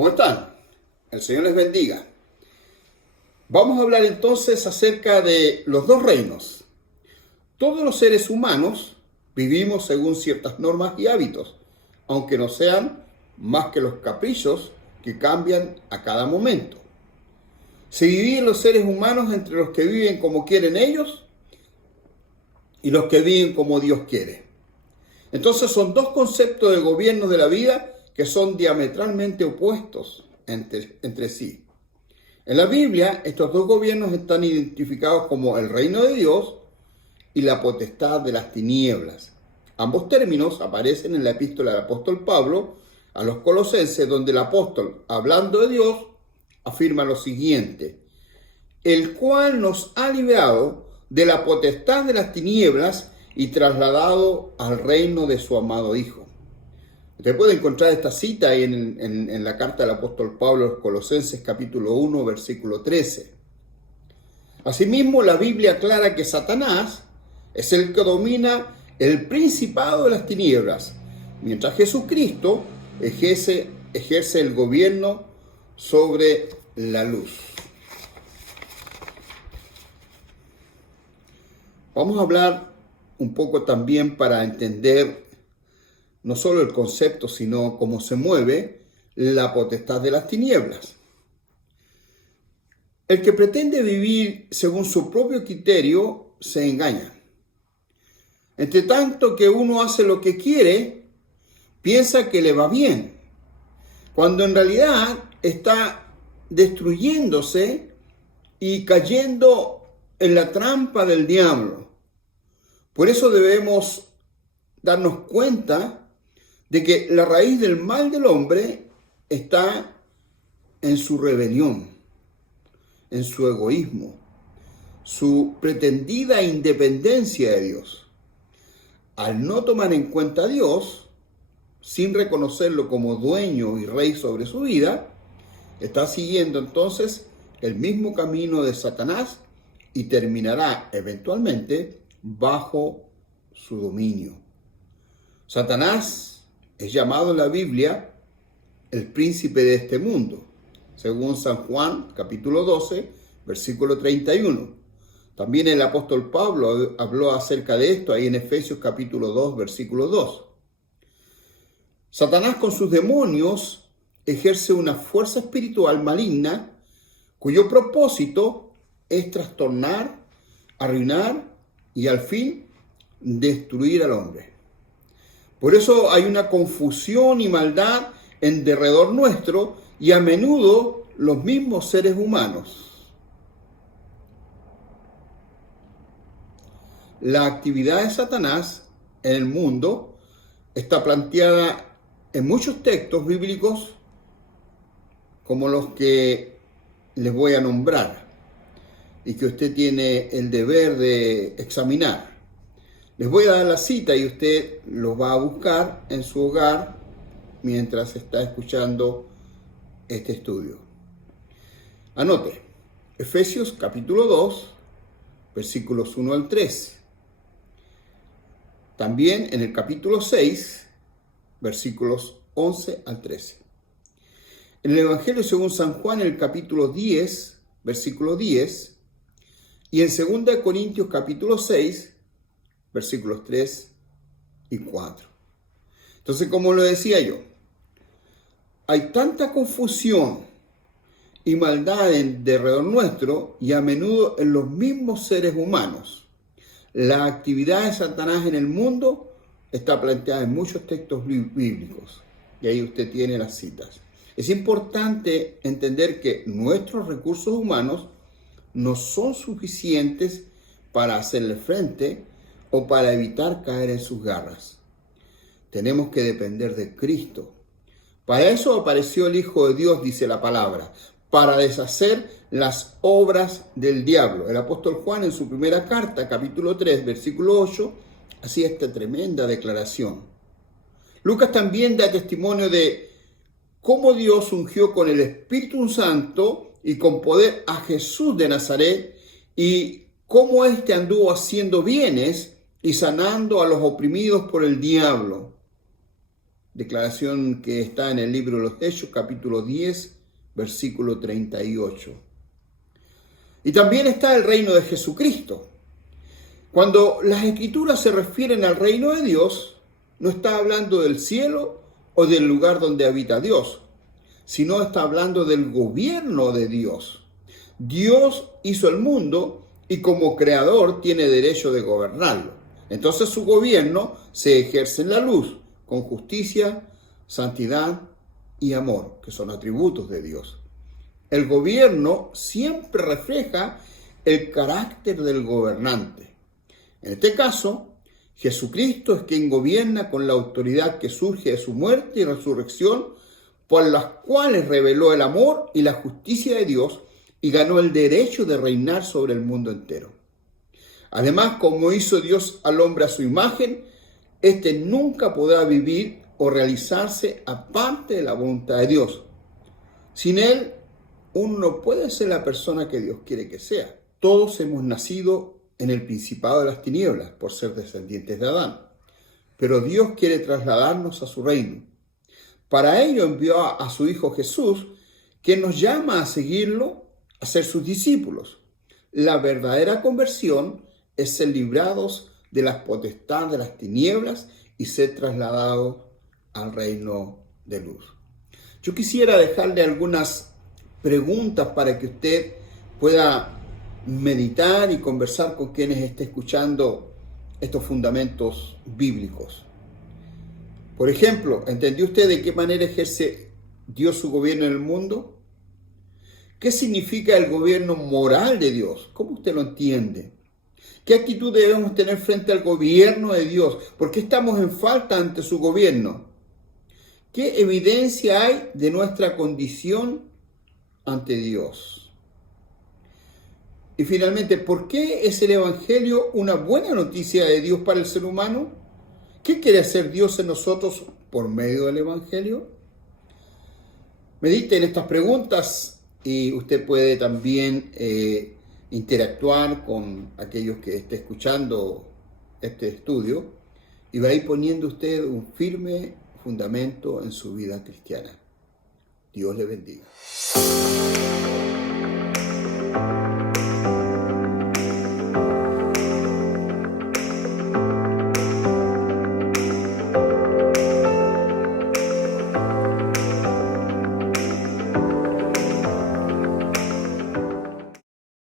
¿Cómo están? El Señor les bendiga. Vamos a hablar entonces acerca de los dos reinos. Todos los seres humanos vivimos según ciertas normas y hábitos, aunque no sean más que los caprichos que cambian a cada momento. Se dividen los seres humanos entre los que viven como quieren ellos y los que viven como Dios quiere. Entonces son dos conceptos de gobierno de la vida que son diametralmente opuestos entre sí. En la Biblia, estos dos gobiernos están identificados como el reino de Dios y la potestad de las tinieblas. Ambos términos aparecen en la epístola del apóstol Pablo a los Colosenses, donde el apóstol, hablando de Dios, afirma lo siguiente: el cual nos ha librado de la potestad de las tinieblas y trasladado al reino de su amado Hijo. Usted puede encontrar esta cita ahí en la carta del apóstol Pablo a los Colosenses capítulo 1, versículo 13. Asimismo, la Biblia aclara que Satanás es el que domina el principado de las tinieblas, mientras Jesucristo ejerce el gobierno sobre la luz. Vamos a hablar un poco también para entender no solo el concepto, sino cómo se mueve la potestad de las tinieblas. El que pretende vivir según su propio criterio se engaña. Entre tanto que uno hace lo que quiere, piensa que le va bien, cuando en realidad está destruyéndose y cayendo en la trampa del diablo. Por eso debemos darnos cuenta de que la raíz del mal del hombre está en su rebelión, en su egoísmo, su pretendida independencia de Dios. Al no tomar en cuenta a Dios, sin reconocerlo como dueño y rey sobre su vida, está siguiendo entonces el mismo camino de Satanás y terminará eventualmente bajo su dominio. Satanás es llamado en la Biblia el príncipe de este mundo, según San Juan, capítulo 12, versículo 31. También el apóstol Pablo habló acerca de esto ahí en Efesios, capítulo 2, versículo 2. Satanás con sus demonios ejerce una fuerza espiritual maligna cuyo propósito es trastornar, arruinar y al fin destruir al hombre. Por eso hay una confusión y maldad en derredor nuestro y a menudo los mismos seres humanos. La actividad de Satanás en el mundo está planteada en muchos textos bíblicos como los que les voy a nombrar y que usted tiene el deber de examinar. Les voy a dar la cita y usted lo va a buscar en su hogar mientras está escuchando este estudio. Anote, Efesios capítulo 2, versículos 1 al 3. También en el capítulo 6, versículos 11 al 13. En el Evangelio según San Juan, en el capítulo 10, versículo 10. Y en 2 Corintios capítulo 6, versículos 3 y 4. Entonces, como lo decía yo, hay tanta confusión y maldad en derredor nuestro y a menudo en los mismos seres humanos. La actividad de Satanás en el mundo está planteada en muchos textos bíblicos y ahí usted tiene las citas. Es importante entender que nuestros recursos humanos no son suficientes para hacerle frente o para evitar caer en sus garras. Tenemos que depender de Cristo. Para eso apareció el Hijo de Dios, dice la palabra, para deshacer las obras del diablo. El apóstol Juan en su primera carta, capítulo 3, versículo 8, hacía esta tremenda declaración. Lucas también da testimonio de cómo Dios ungió con el Espíritu Santo y con poder a Jesús de Nazaret y cómo éste anduvo haciendo bienes y sanando a los oprimidos por el diablo. declaración que está en el libro de los Hechos, capítulo 10, versículo 38. Y también está el reino de Jesucristo. Cuando las Escrituras se refieren al reino de Dios, no está hablando del cielo o del lugar donde habita Dios, sino está hablando del gobierno de Dios. Dios hizo el mundo y como creador tiene derecho de gobernarlo. Entonces su gobierno se ejerce en la luz, con justicia, santidad y amor, que son atributos de Dios. El gobierno siempre refleja el carácter del gobernante. En este caso, Jesucristo es quien gobierna con la autoridad que surge de su muerte y resurrección, por las cuales reveló el amor y la justicia de Dios y ganó el derecho de reinar sobre el mundo entero. Además, como hizo Dios al hombre a su imagen, éste nunca podrá vivir o realizarse aparte de la voluntad de Dios. Sin él, uno no puede ser la persona que Dios quiere que sea. Todos hemos nacido en el principado de las tinieblas por ser descendientes de Adán, pero Dios quiere trasladarnos a su reino. Para ello envió a su Hijo Jesús, que nos llama a seguirlo, a ser sus discípulos. La verdadera conversión es ser librados de las potestades de las tinieblas y ser trasladados al reino de luz. Yo quisiera dejarle algunas preguntas para que usted pueda meditar y conversar con quienes esté escuchando estos fundamentos bíblicos. Por ejemplo, ¿entendió usted de qué manera ejerce Dios su gobierno en el mundo? ¿Qué significa el gobierno moral de Dios? ¿Cómo usted lo entiende? ¿Qué actitud debemos tener frente al gobierno de Dios? ¿Por qué estamos en falta ante su gobierno? ¿Qué evidencia hay de nuestra condición ante Dios? Y finalmente, ¿por qué es el Evangelio una buena noticia de Dios para el ser humano? ¿Qué quiere hacer Dios en nosotros por medio del Evangelio? Medite en estas preguntas y usted puede también interactuar con aquellos que esté escuchando este estudio y va a ir poniendo usted un firme fundamento en su vida cristiana. Dios le bendiga.